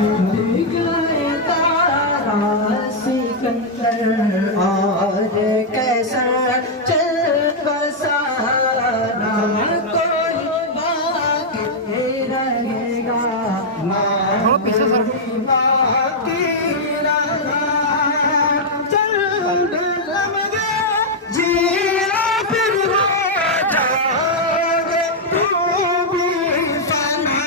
مل گئے تارا سکندر اور کیسر چل بسا نہ کوئی باقی رہے گا نہ کوئی باقی رہا چل لمگے جینا پھر ہو جاؤ گے تو بھی فنا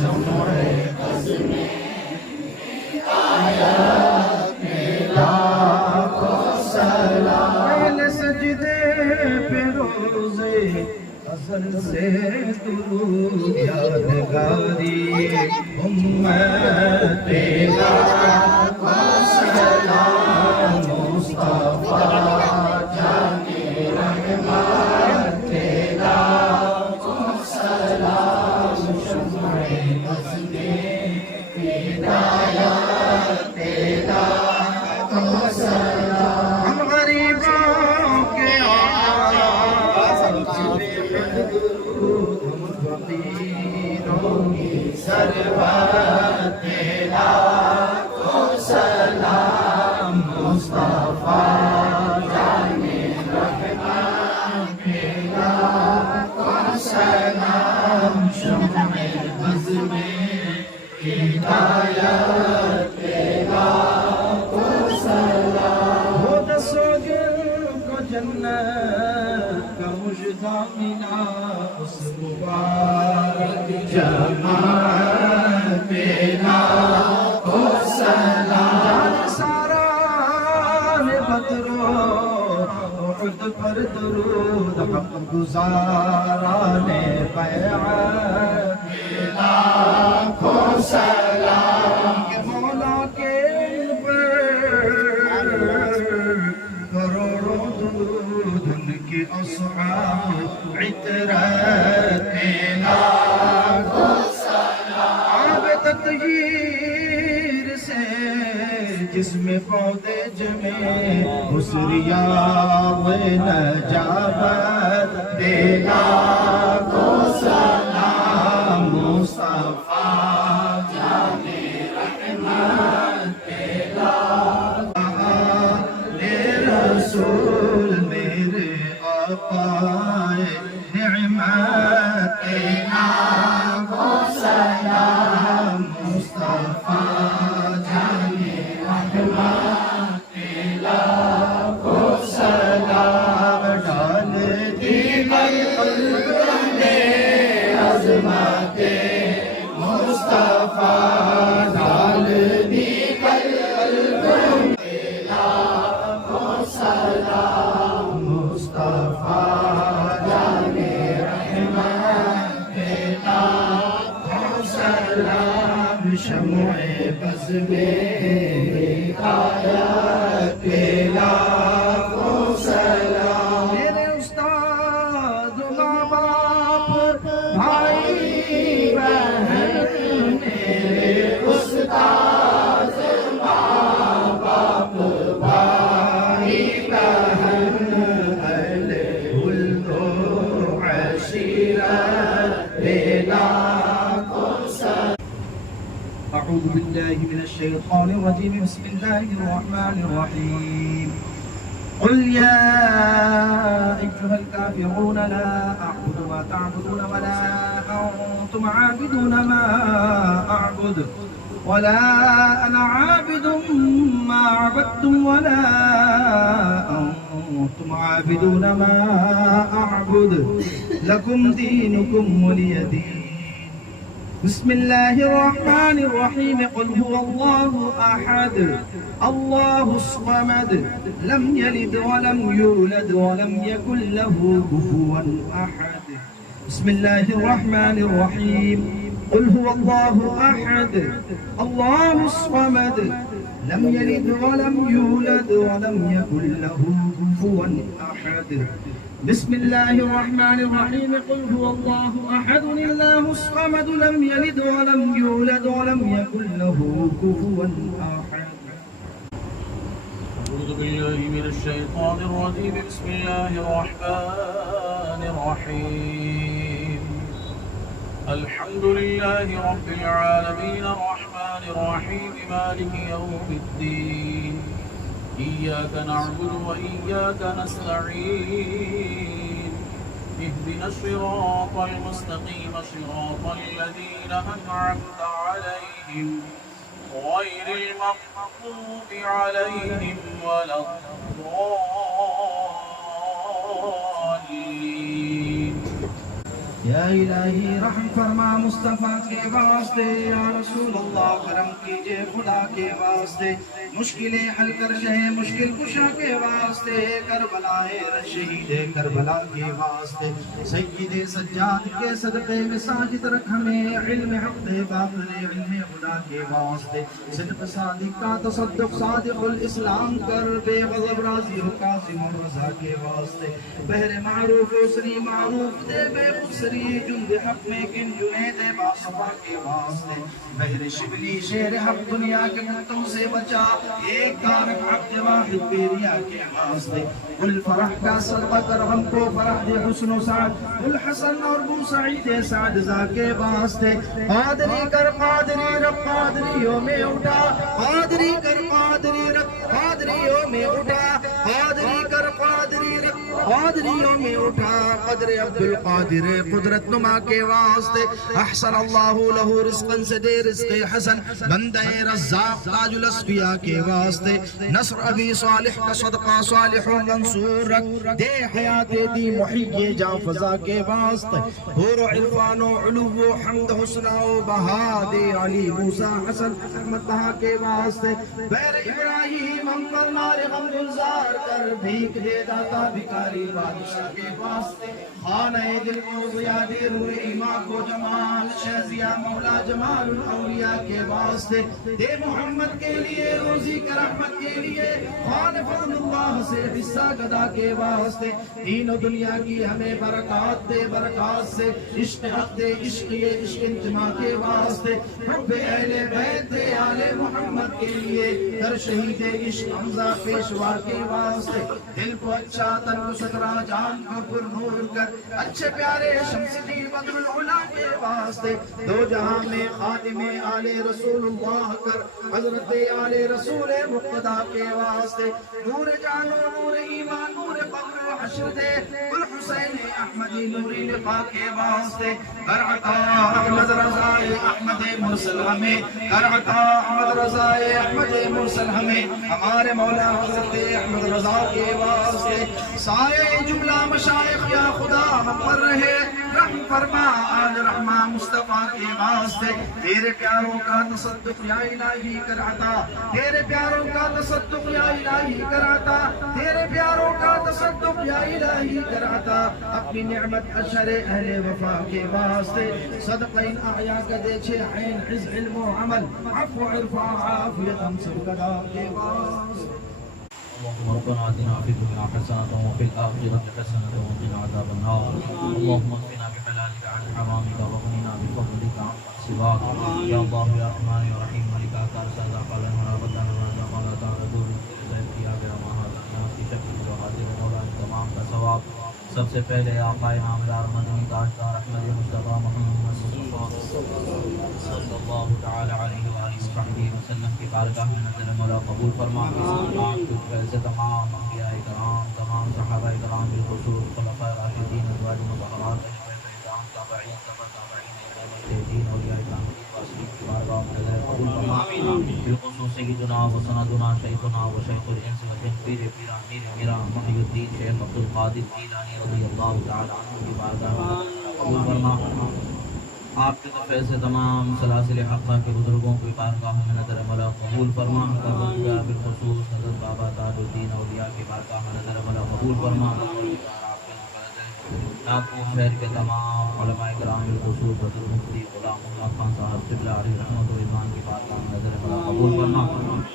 شمع بز میں ہدایت میں لاکھوں سلام پہلے سجدے پہ روزے ازل سے درود یادگاری امت تیرا لاکھوں سلام مصطفیٰ جان رحمت تیرا لاکھوں سلام شمع بز میں ہدایت تیرا لاکھوں سلام ہم غریبوں کے فقیروں کی ثروت لاکھوں سلام مصطفیٰ جان رحمت لاکھوں سلام شمع بز میں ہدایت لاکھوں سلام وہ دسو دل کو جنت کا مژدہ ملا اس مبارک جماعت میں لاکھوں سلام جان سارا میں بدرو احد پر درود حق گزاران بیعت میں لاکھوں سلام کہ مولا کے پر کروڑوں درود ان کے اصحاب عطرت میں لاکھوں سلام آب تطہیر سے جسم فودج میں حسریاب نجابت دے لاکھوں سلام مصطفیٰ جان رحمت دے لاکھوں رسول میرے آقا نعمت دے لاکھوں سلام مصطفیٰ جان رحمت دے لاکھوں سلام ڈال دی قلب میں عظمت مصطفیٰ ڈال دی قلب میں لاکھوں سلام مصطفیٰ جان رحمت لاکھوں سلام شمع بز میں ہدایت لاکھوں سلام میرے استاد ماں باپ بھائی بہن میرے استاد ماں باپ بھائی بہن اہل ولد و عشیرت لاکھوں سلام أعوذ بالله من الشيطان الرجيم بسم الله الرحمن الرحيم قل يا أيها الكافرون لا أعبد ما تعبدون ولا أنتم عابدون ما أعبد ولا أنا عابد ما عبدتم ولا أنتم عابدون ما أعبد لكم دينكم ولي دين بسم الله الرحمن الرحيم قل هو الله أحد الله الصمد لم يلد ولم يولد ولم يكن له كفوا أحد بسم الله الرحمن الرحيم قل هو الله أحد الله الصمد لم يلد ولم يولد ولم يكن له كفوا أحد بسم الله الرحمن الرحيم قل هو الله أحد الله الصمد لم يلد ولم يولد ولم يكن له كفوا أحد أعوذ بالله من الشيطان الرجيم بسم الله الرحمن الرحيم الحمد لله رب العالمين الرحمن الرحيم مالك يوم الدين إياك نعبد وإياك نستعين اهدنا الصراط المستقيم صراط الذين أنعمت عليهم غير المغضوب عليهم ولا الضالين یا الہی رحم فرما مصطفیٰ کے واسطے، یا رسول اللہ کرم کیجئے خدا کے واسطے، مشکلیں حل کر شہ مشکل کشا کے واسطے، کربلا شہید کربلا کے واسطے، سید سجاد کے صدقے میں ساجد رکھ ہمیں، علم حق باطل علم خدا کے واسطے، صدق صادق کا تصدق صادق الاسلام کر، بے غضب راضی ہو قاسم الرضا کے واسطے، بہر معروف اسری معروف دے، بے خسری جند حق میں کن جنید باصفا کے واسطے، بہر شبلی شیر حق دنیا کے کتوں سے بچا، ایک تارک عبد واحد بیریا کے واسطے، گل فرح کا صدقہ کر ہم کو فرح دے حسن و سعد، گل حسن اور بو سعید سعد زا کے واسطے، قادری کر قادری رب قادریوں میں اٹھا، قادری کر قادری رب قادریوں میں اٹھا، قادری کر قادری رب قادریوں میں اٹھا، قدر عبد القادر قدرت نما کے واسطے، احسن اللہ لہو رزقا سے دے رزق حسن، بندہ رزاق تاج الاسفیاء کے واسطے، نصر ابی صالح کا صدقہ صالح و منصور رکھ، دے حیات دی محی جاں فضا کے واسطے، حور و عرفان و علو و حمد حسن و بہا دے علی موسیٰ حسن احمد بہا کے واسطے، بیر ابراہیم ہم پر نار غم گلزار کر، بھیک دے داتا بھکاری بادشاہ کے واسطے، خانہ دل کو ضیاء دے روح ایمان کو جمال، شہزیہ مولا جمال الاولیاء کے واسطے، دے محمد کے لیے روزی کا رحمت کے لیے، خان فضل اللہ سے حصہ گدا کے واسطے، دین و دنیا کی ہمیں برکات دے، برکات سے عشق حق دے، عشق یہ عشق انتماع کے واسطے، حب اہل بیت دے آل محمد کے لیے، در شہید عشق حمزہ پیشوا کے واسطے، دل کو اچھا تن کو سترا جان کو پر نور کر، اچھے پیارے شمس دی بدر العلا کے واسطے، دو جہاں میں خادم آل رسول اللہ کر، حضرت آل رسول مقتدی کے واسطے، نور جان و نور ایمان نور قبر و حشر دے، گل حسین احمدی نوری لقا کے واسطے، کر عطا احمد رضا احمد مرسل ہمیں، کر عطا احمد رضا احمد مرسل ہمیں، ہمارے مولا حضرت احمد رضا کے واسطے، سائے جملہ مشائخ یا خدا ہم پر رہے، رحم فرما آل رحمہ مصطفیٰ کے واسطے، تیرے پیاروں کا تصدق یا الہی کر عطا، تیرے پیاروں کا تصدق یا الہی کر عطا، تیرے پیاروں کا تصدق یا الہی کر عطا، اپنی نعمت اشر اہل وفا کے واسطے، صدقہ ان احیاء کا دے چھے عین حز علم و عمل، عفو عرفا عافیت ہم سب کدا کے واسطے۔ اللهم ربنا آتنا في الدنيا حسنة وفي الآخرة حسنة وقنا عذاب النار. اللهم اكفنا بحلالك عن حرامك واغننا بفضلك عمن سواك. يا الله يا رحمن يا رحيم ملك آكار سادا قال المنا بدن ولا قال تعالى دور يا غير ما هذا الناس في شكل وحاضر مولا تمام کا ثواب. سب سے پہلے آقا نامدار مدنی تاجدار احمد مصطفیٰ محمد صلی اللہ تعالی علیہ وآلہ وسلم کی بارگاہ میں نظر مولا قبول فرما. آپ کے فیض تمام انبیاء کرام تمام صحابہ کرام بالخصوص خلفاء راشدین ازواج مطہرات تابعین تابعین اولیاء کرام کی بارگاہ میں نظر قبول فرما. بالخصوص سیدنا و سندنا شیخنا و شیخ الانس والجن پیر پیران میر میرا محی الدین شیخ عبد القادر جیلانی رضی اللہ تعالی عنہ کی بارگاہ میں قبول فرما. آپ کے فیض سے تمام سلاسل حقہ کے بزرگوں کی بارگاہ میں نظر ملا قبول فرما. بالخصوص حضرت بابا تاج الدین اولیاء کی بارگاہ میں نظر ملا قبول فرما. آپ کو خیر کے تمام علماء کرام بالخصوص حضرت مفتی غلام اللہ خان صاحب قبلہ علیہ رحمۃ الرحمان کی بارگاہ میں نظر ملا قبول فرما.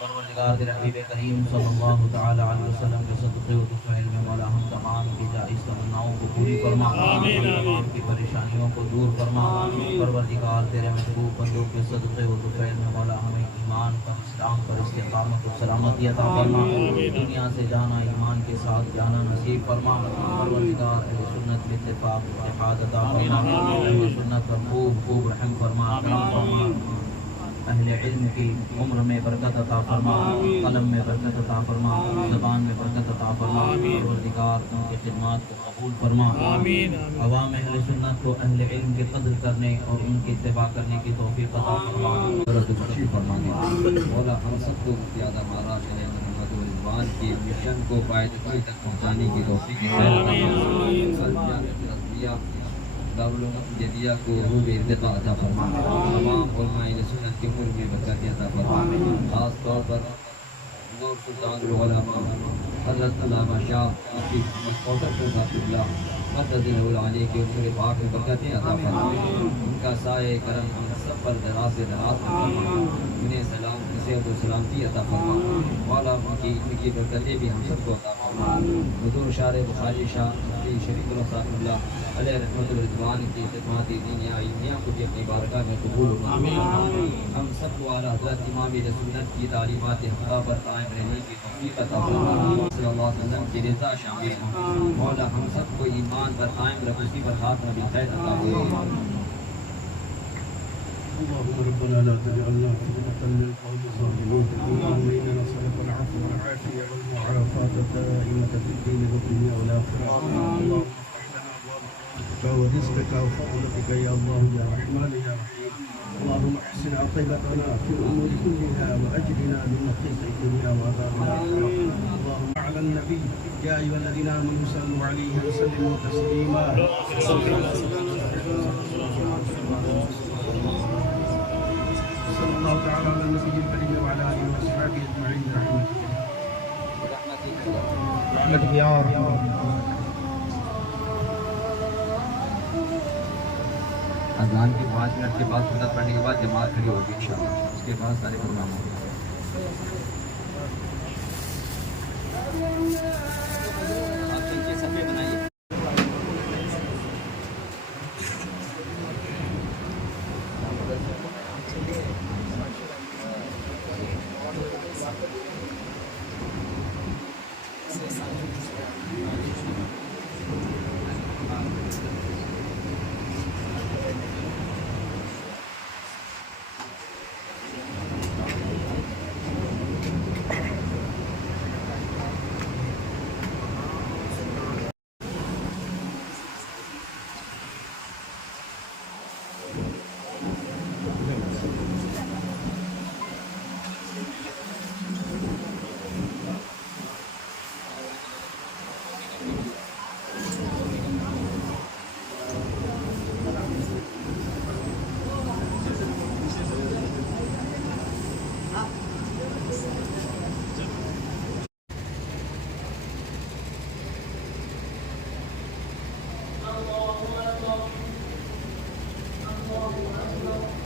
پروردگار دے حبیب کریم صلی اللہ تعالی علیہ وسلم کے صدقے و دفعہ میں مولا ہم تمام کی جائز تمناؤں کو پوری فرما. تمام کی پریشانیوں کو دور فرما. پروردگار تیرے محبوب بندوں کے صدقے و دفعہ میں مولا ہمیں ایمان پر اسلام پر استقامت و سلامتی عطا فرما. دنیا سے جانا ایمان کے ساتھ جانا نصیب فرما. پروردگار اہل سنت کے اتفاق اتحاد عطا فرما. اہل سنت پر خوب خوب رحم فرما کرم فرما. اہل علم کی عمر میں برکت عطا فرما. قلم میں برکت عطا فرما. زبان میں برکت عطا فرما. پروردگار ان کی خدمات کو قبول فرما. عوام اہل سنت کو اہل علم کی قدر کرنے اور ان کی اتباع کرنے کی توفیق عطا فرما. مولا ہم سب کو زیادہ مارا چلے محمد رضوان کی مشن کو پائے تک پہنچانے کی توفیق دارالعلوم جدیدہ کو روح ارتقا عطا فرما تمام علماء سنت کے عمر میں برکت عطا فرما خاص طور پر نور سلطان العلماء حضرت علامہ شاہ مفتی محمد کوثر صاحب اللہ مدد العالی کے عمر پاک میں برکت عطا فرما ان کا سایہ کرم ہم سب پر دراز سے دراز فرما انہیں سلام صحت و سلامتی عطا فرما والا ان کی برکتیں بھی ہم سب کو عطا فرما حضور شارع بخاری شاہ مفتی شریف اللہ اللہ علیہ رحمت الرضوان کی خدمات دینیا علمیہ کو بھی اپنی بارگاہ میں قبول فرما ہم سب کو اعلیٰ حضرت امام سنت کی تعلیمات حقہ پر قائم رہنے کی توفیق عطا فرما صلی اللہ علیہ وسلم کی رضا شامل ہوں مولا ہم سب کو ایمان پر قائم رکھ اسی پر خاتمہ بالخیر عطا فرما اللهم ربنا لا تجعلنا فتنة للقوم الظالمين اللهم إنا نسألك العفو والعافية والمعافاة الدائمة في الدين والدنيا والآخرة اللهم افتح لنا أبواب رحمتك ورزقك وفضلك يا الله يا رحمن يا رحيم اللهم احسن عاقبتنا في الأمور كلها وأجرنا من خزي الدنيا وعذاب الآخرة اللهم على النبي يا أيها الذين آمنوا صلوا عليه وسلموا تسليما صلى الله تعالى على النبي الكريم وعلى آله وأصحابه أجمعين رحمتك يا رحمن اذان کے 5 منٹ کے بعد سنت پڑھنے کے بعد جماعت کھڑی ہوگی انشاءاللہ اس کے بعد سارے پروگرام ہوں گے آپ کے صفحے بنائیے الله أكبر الله أكبر